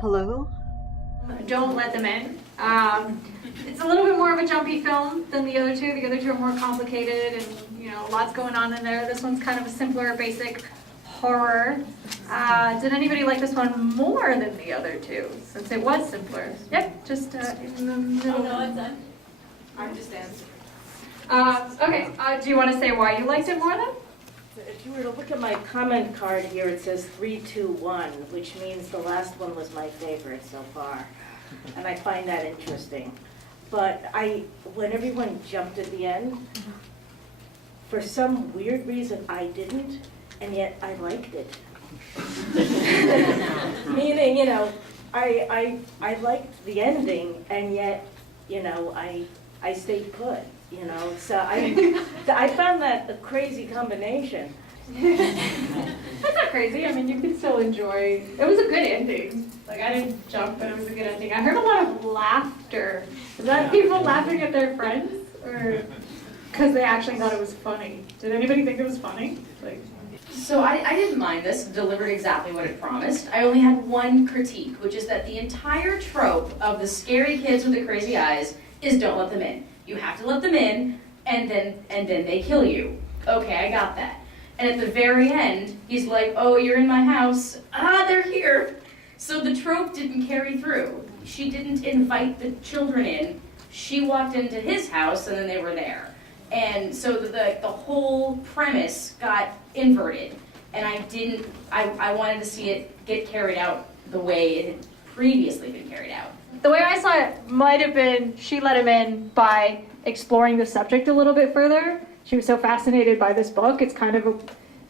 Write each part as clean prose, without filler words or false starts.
Hello? Don't Let Them In. It's a little bit more of a jumpy film than the other two. The other two are more complicated and, lots going on in there. This one's kind of a simpler, basic horror. Did anybody like this one more than the other two, since it was simpler? Yep, just in the middle. Oh, no, it's done. I'm just answering. Okay, do you want to say why you liked it more then? If you were to look at my comment card here, it says 3, 2, 1, which means the last one was my favorite so far. And I find that interesting. But when everyone jumped at the end, for some weird reason I didn't, and yet I liked it. Meaning, I liked the ending, and yet, I stayed put. So I found that a crazy combination. That's not crazy. I mean, you can still enjoy. It was a good ending. Like, I didn't jump, but it was a good ending. I heard a lot of laughter. Is that people laughing at their friends, or because they actually thought it was funny? Did anybody think it was funny? So I didn't mind this, delivered exactly what it promised. I only had one critique, which is that the entire trope of the scary kids with the crazy eyes is don't let them in. You have to let them in, and then they kill you. Okay, I got that. And at the very end, he's like, oh, you're in my house. Ah, they're here. So the trope didn't carry through. She didn't invite the children in. She walked into his house, and then they were there. And so the whole premise got inverted. And I wanted to see it get carried out the way it had previously been carried out. The way I saw it might have been she let him in by exploring the subject a little bit further. She was so fascinated by this book. It's kind of a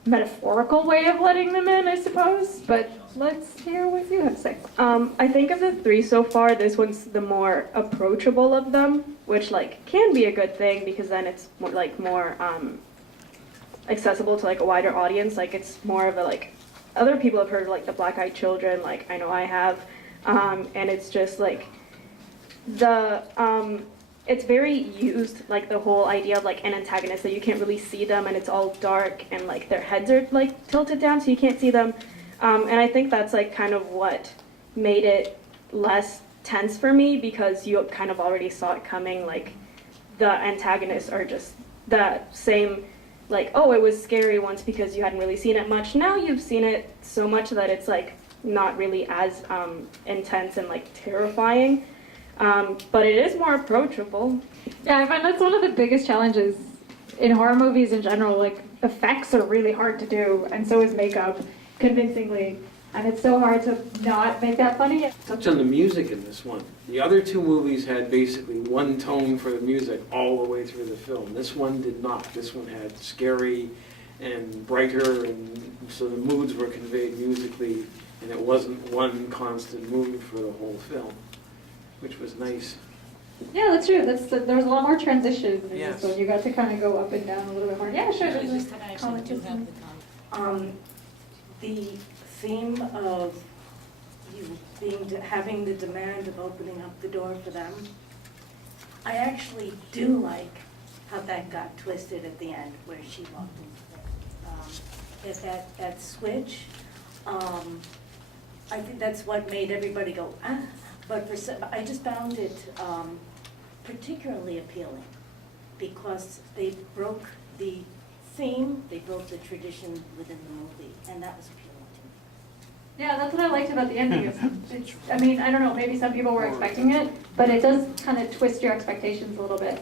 metaphorical way of letting them in, I suppose. But let's hear what you have to say. I think of the three so far, this one's the more approachable of them, which can be a good thing because then it's more accessible to a wider audience. It's more of a other people have heard of the Black Eyed Children, I know I have. And it's just it's very used, the whole idea of an antagonist that you can't really see them and it's all dark and their heads are tilted down so you can't see them. And I think that's kind of what made it less tense for me because you kind of already saw it coming. The antagonists are just the same, oh, it was scary once because you hadn't really seen it much. Now you've seen it so much that it's not really as intense and terrifying, but it is more approachable. Yeah, I find that's one of the biggest challenges in horror movies in general. Effects are really hard to do, and so is makeup, convincingly. And it's so hard to not make that funny. Touch on the music in this one. The other two movies had basically one tone for the music all the way through the film. This one did not. This one had scary and brighter, and so the moods were conveyed musically, and it wasn't one constant mood for the whole film, which was nice. Yeah, that's true. There was a lot more transition in Yes. this one. You got to kind of go up and down a little bit more. Yeah, sure. The theme of you having the demand of opening up the door for them, I actually do like how that got twisted at the end where she walked into that switch. I think that's what made everybody go, ah. But I just found it particularly appealing because they broke the theme, they broke the tradition within the movie, and that was appealing to me. Yeah, that's what I liked about the ending. I mean, I don't know, maybe some people were expecting it, but it does kind of twist your expectations a little bit.